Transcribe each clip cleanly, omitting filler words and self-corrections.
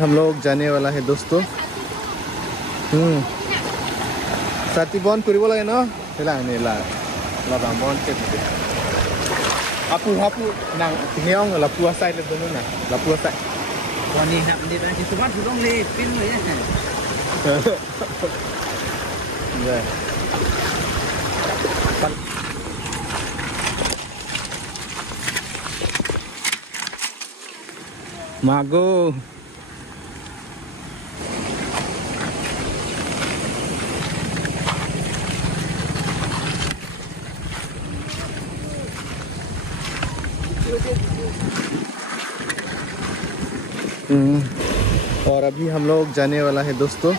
हम लोग जाने वाला है दोस्तों। साथी बन करिब लागे न हेला नेला लाबा बन के Apu nang tinggal lapua sai le dono na lapua sai. Wani nak ni dah semua sudah le pin le ya. Ya. Mago. और अभी हम लोग जाने वाला है दोस्तों।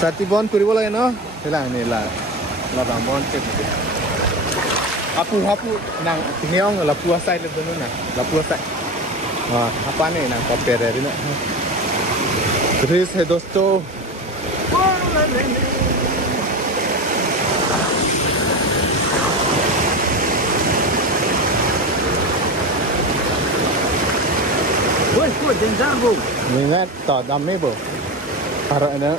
साथी बन करिब लागे न हेला नेला लाबा बन के Apu nang tinggal lapua sai le dono na lapua sai. Apa nih nang kopere ri na. Terus है दोस्तों। Woi, dengar bu. Ingat tỏ đam mấy bộ. Rồi nữa.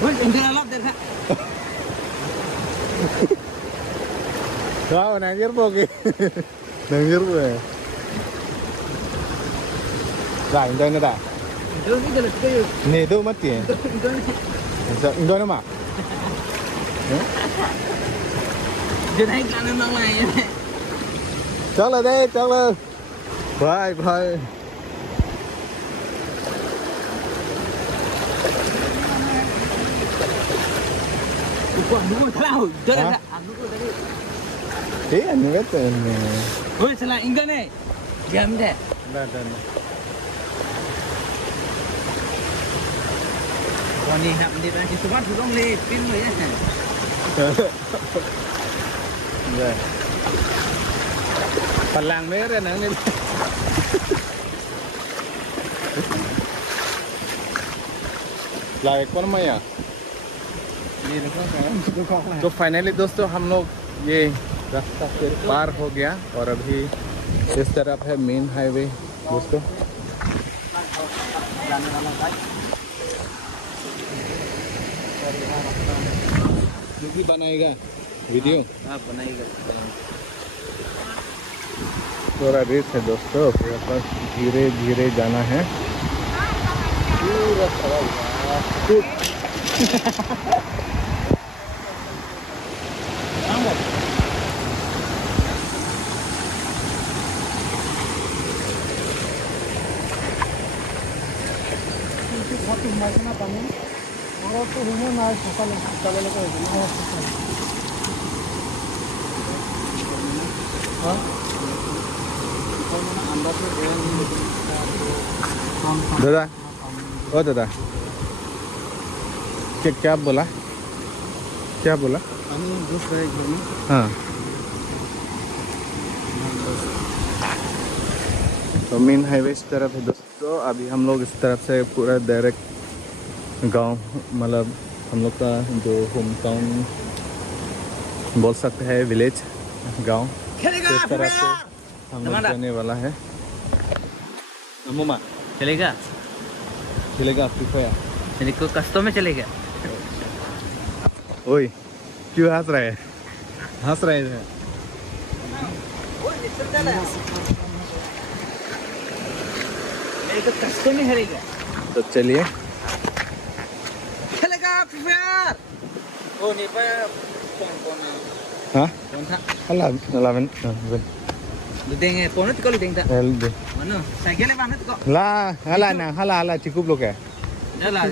Woi, dengar lap dengar. Wow, nangir po kì. Nangir po eh. Rồi, enjoy nó đã. Nè đâu mất tiền. Enjoy nó mà. Giờ này cả năm này. Chắc là đây, chắc là. Bye. Đúng rồi, thao. Giờ này đúng rồi đấy. Thế anh biết rồi. Ôi, sao lại ingat này? Game deh. Dah. Wani nak ni dah semua sudah le pin le ya. Rồi. Phần làng mấy rồi nè. Lại con mày à? तो finally दोस्तों हम लोग ये रास्ता से पार हो गया और अभी इस तरफ है मेन हाईवे दोस्तों। क्योंकि बनाएगा वीडियो बनाएगा थोड़ा रेस है दोस्तों। बस धीरे जाना है। दादा ओ दादा क्या बोला हाँ तो मेन हाईवे इस तरफ है दोस्तों। अभी हम लोग इस तरफ से पूरा डायरेक्ट गांव मतलब हम लोग का जो होम टाउन बोल सकते हैं विलेज गांव इस तरफ से हम लोग जाने वाला है। अम्मा चलेगा फ्री फायर मेरे को कस्टम में चलेगा। ओए क्यों हंस रहे हैं? मेरे को कस्टम में चलेगा। तो चलिए चलेगा फ्री फायर। ओ नहीं पर कौन हाँ कौन था अल्लाह वन देंगे कौन तो कल देंगे दे mana साइकिल है बाने तो ला हाला चिकुप लोग है ला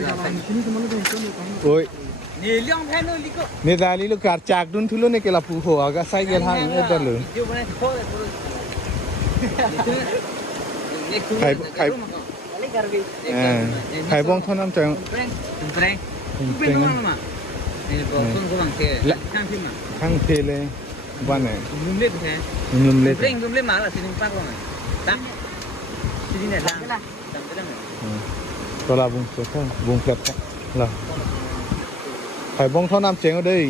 ओए ni liang phe no liko ने दाली लोग कार चाक दुन थुलो ने केला पू हो आगा साइकिल हाँ इधर लो जो बने खो खाई बोंग थोन हम चंग preng mah ni bong ko bang the kang phim mah khang thê ले बने lum le the lum ले preng lum le ma la sin pak ko mai tak sin ne lang tam te lang तो ला बुंग तो बुंग cut ला खाई Bong थोन हम चंग đây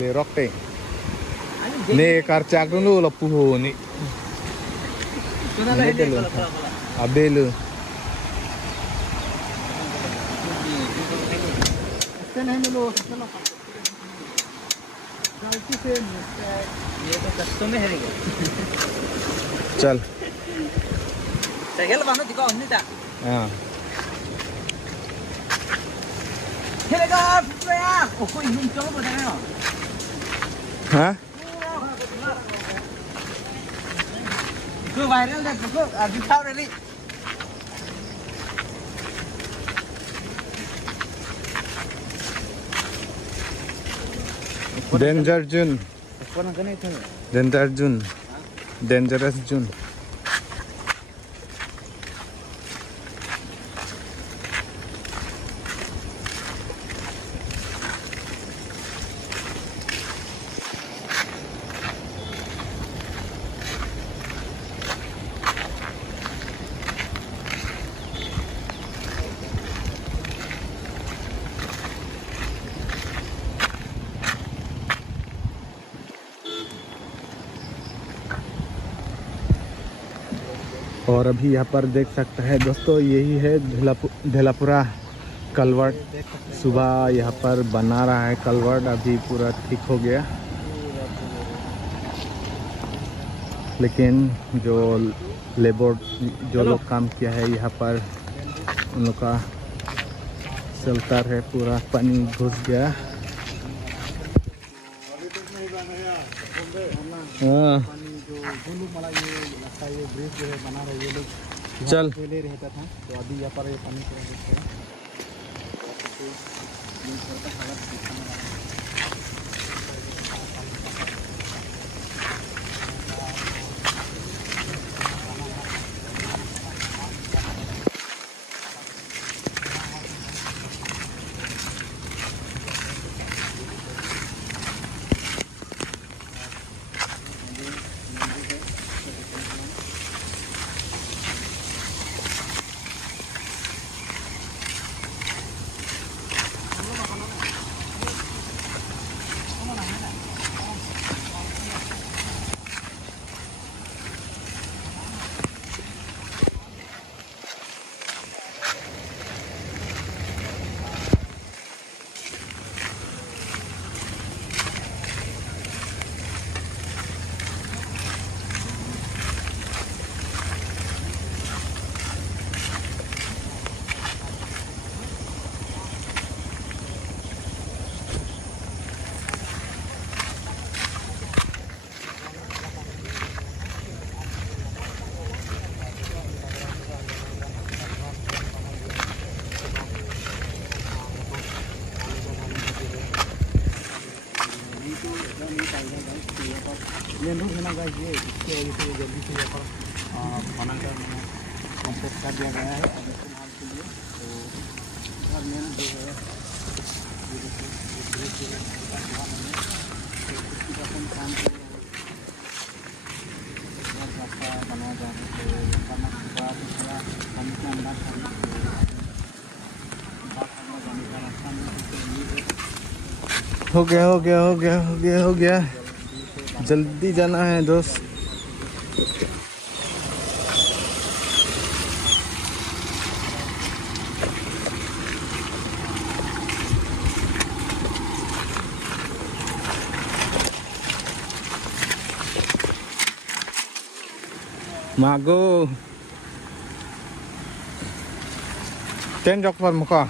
ले रॉक पे ने कार चाक दुन लो पू हो ni Kuna la Abelu. ये तो कस्टम में है रे चल साइकिल बानो दिखा अन्नी ता हाँ खेलेगा फिर ओ कोई हिंट चलो बताए ना हाँ तो वायरल देखो अभी खाओ रे डेंजर जून कौन कने थे डेंजर जून डेंजरस जून और अभी यहाँ पर देख सकते हैं दोस्तों यही है धेलापुरा कलवर्ट सुबह यहाँ पर बना रहा है कलवर्ट अभी पूरा ठीक हो गया लेकिन जो लेबर जो लोग काम किया है यहाँ पर उन लोग का चलता है पूरा पानी घुस गया हाँ ये ब्रिज जो है बना रहे ये लोग चल पहले रहता था तो अभी यहाँ पर ये पानी पूरा मेन रोड है ना गाइस ये इसके वजह से जल्दी से यहाँ पर बनाकर कंप्लीट कर दिया गया है अब इसको हाल के लिए तो इधर मेन जो है ये देखिए ये ब्रिज जो है इसका हुआ नहीं है तो 50% काम को इधर रास्ता बनाया जा रहा है तो करना थोड़ा थोड़ा पानी के अंदर करना जाने का रास्ता नहीं हो गया हो गया हो गया हो गया हो गया जल्दी जाना है दोस्त Mago Ten jok par muka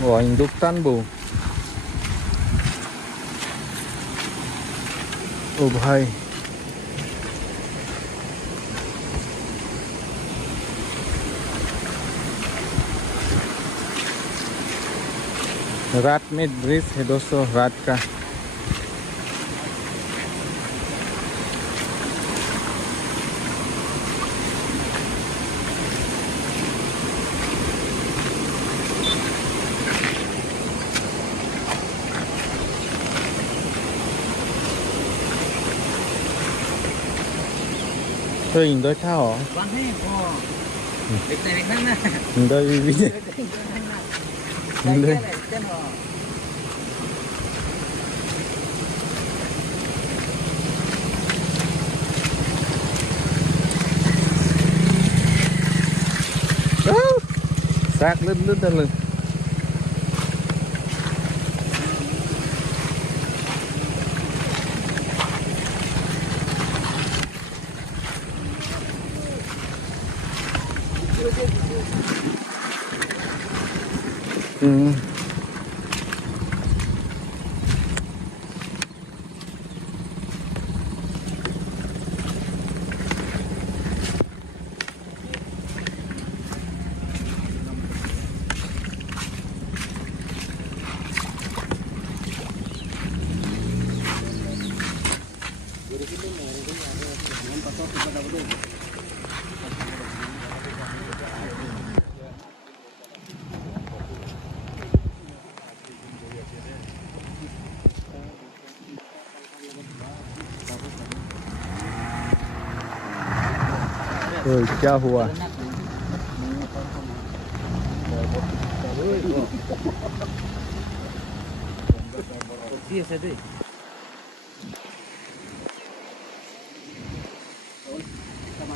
Wah indukan bu ओ भाई रात में ब्रिज है दोस्तों रात का तो इंदो था हो इंदो भी इंदो Rác lướt lướt ra lưng. Ừ. Rồi क्या हुआ? Iya saya deh. Sama